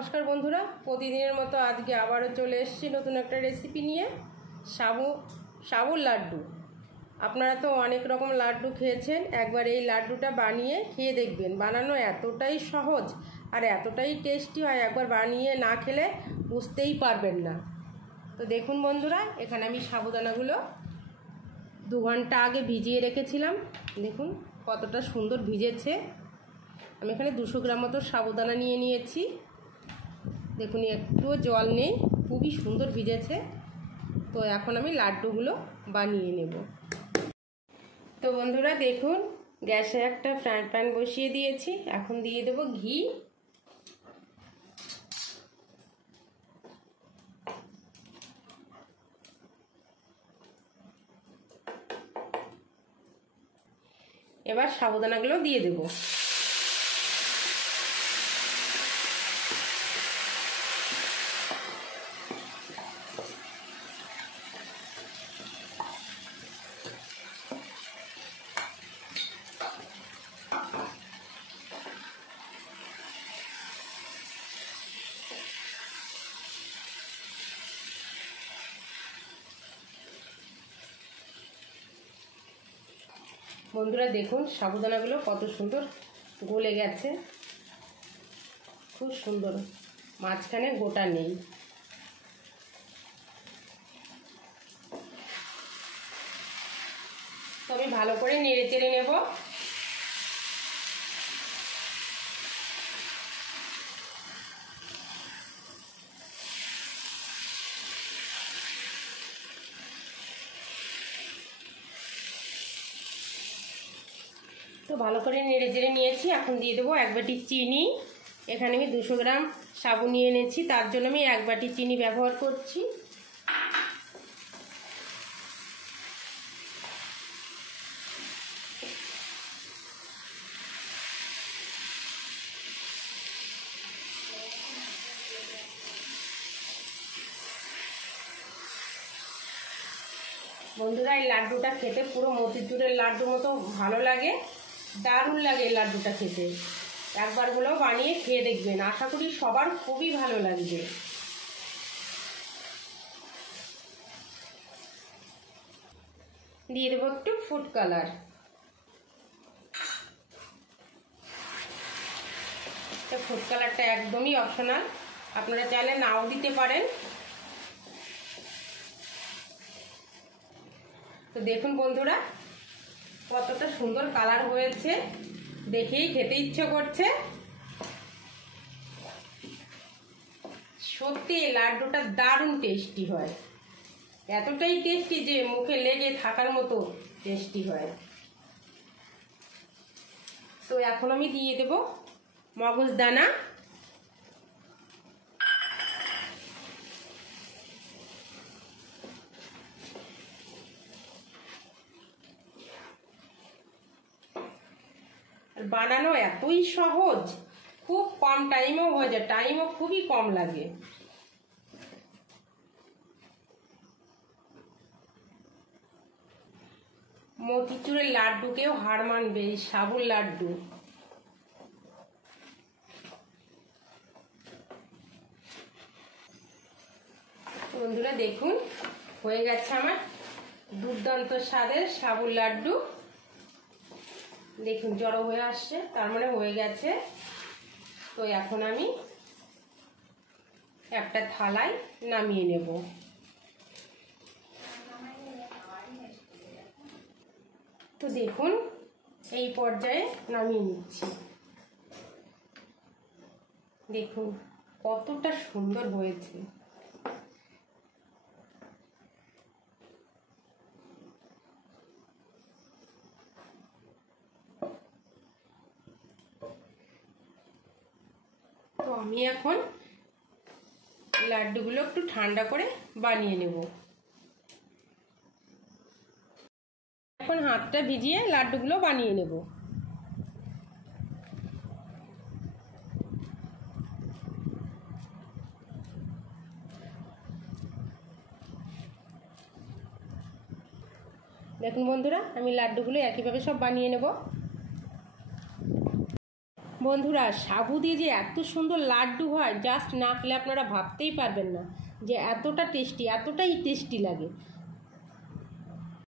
নমস্কার বন্ধুরা, প্রতিদিনের মতো আজকে আবারও চলে এসেছি নতুন একটা রেসিপি নিয়ে। সাবুর লাড্ডু। আপনারা তো অনেক রকম লাড্ডু খেয়েছেন, একবার এই লাড্ডুটা বানিয়ে খেয়ে দেখবেন। বানানো এতটাই সহজ আর এতটাই টেস্টি হয়, একবার বানিয়ে না খেলে বুঝতেই পারবেন না। তো দেখুন বন্ধুরা, এখানে আমি সাবুদানাগুলো 2 ঘন্টা আগে ভিজিয়ে রেখেছিলাম। দেখুন কতটা সুন্দর ভিজেছে। আমি এখানে 200 গ্রাম মতো সাবুদানা নিয়ে নিয়েছি। দেখুন একটুও জল নেই, খুবই সুন্দর ভিজেছে। তো এখন আমি লাড্ডুগুলো বানিয়ে নেব। তো বন্ধুরা দেখুন, গ্যাসে একটা ফ্রাই প্যান বসিয়ে দিয়েছি। এখন দিয়ে দেব ঘি। এবার সাবুদানাগুলো দিয়ে দেব। বন্ধুরা দেখুন সাবুদানাগুলো কত সুন্দর গলে গেছে, খুব সুন্দর, মাঝখানে গোটা নেই। তো আমি ভালো করে নেড়ে চেড়ে নেব। তো ভালো করে নেড়ে চেড়ে নিয়েছি। এখন দিয়ে দেবো 1 বাটি চিনি। এখানে আমি 200 গ্রাম সাবু নিয়ে এনেছি, তার জন্য আমি 1 বাটি চিনি ব্যবহার করছি। বন্ধুরা এই লাড্ডুটা খেতে পুরো মতিচুরের লাড্ডুর মতো ভালো লাগে, দারুণ লাগে এই লাড্ডুটা খেতে। একবার হলেও বানিয়ে খেয়ে দেখবেন, আশা করি সবার খুবই ভালো লাগবে। দিয়ে দেবো একটু ফুড কালার। ফুড কালারটা একদমই অপশনাল, আপনারা চাইলে নাও দিতে পারেন। তো দেখুন বন্ধুরা কতটা সুন্দর কালার হয়েছে, দেখেই খেতে ইচ্ছে করছে। সত্যি এই লাড্ডুটা দারুণ টেস্টি হয়, এতটাই টেস্টি যে মুখে লেগে থাকার মতো টেস্টি হয়। তো এখন আমি দিয়ে দেব মগজদানা। বানানো এতই সহজ, খুব কম টাইমেও হয়ে যায়, টাইমও খুবই কম লাগে। মতিচুরের লাড্ডুকেও হার মানবে এই সাবুর লাড্ডু। বন্ধুরা দেখুন হয়ে গেছে আমার দুর্দান্ত স্বাদের সাবুর লাড্ডু। দেখুন জড়ো হয়ে আসছে, তার মানে হয়ে গেছে। তো এখন আমি একটা থালায় নামিয়ে নেব। তো দেখুন এই পর্যায়ে নামিয়ে নিচ্ছি। দেখুন কতটা সুন্দর হয়েছে। তো আমি এখন লাড্ডুগুলো একটু ঠান্ডা করে বানিয়ে নেব। এখন হাতটা ভিজিয়ে লাড্ডুগুলো বানিয়ে নেব। দেখুন বন্ধুরা আমি লাড্ডুগুলো একইভাবে সব বানিয়ে নেব। বন্ধুরা, সাবু দিয়ে যে এত সুন্দর লাড্ডু হয়, জাস্ট না খেলে আপনারা ভাবতেই পারবেন না যে এতটা টেস্টি, এতটাই টেস্টি লাগে।